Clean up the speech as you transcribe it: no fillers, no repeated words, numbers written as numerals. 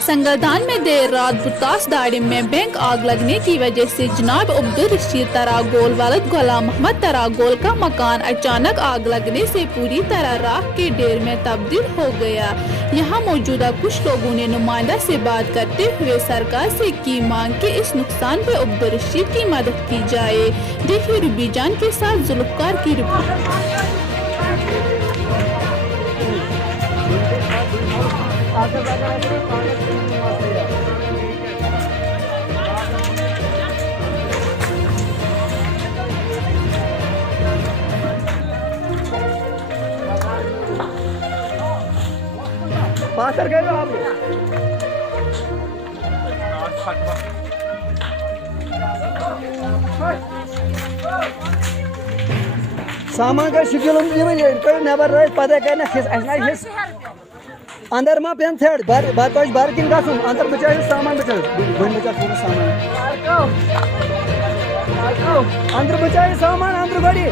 संगलदान में देर रात बुतास दाड़िम में बैंक आग लगने की वजह से जनाब अब्दुल रशीद तरागोल वालिद गुलाम मोहम्मद तरागोल का मकान अचानक आग लगने से पूरी तरह राख के ढेर में तब्दील हो गया। यहाँ मौजूदा कुछ लोगों ने नुमाइंदा से बात करते हुए सरकार से की मांग कि इस नुकसान पे अब्दुल रशीद की मदद की जाए। देखिए रूबी जान के साथ जुल्फकार की रिपोर्ट। पास कर गए आप सामान का शिकिल नबर रह पता कर अंदर मा पेन थेड बार किन गसुन अंदर बचा सामान बचा बन बचा पूरा सामान अंदर बचा सामान अंदर गाड़ी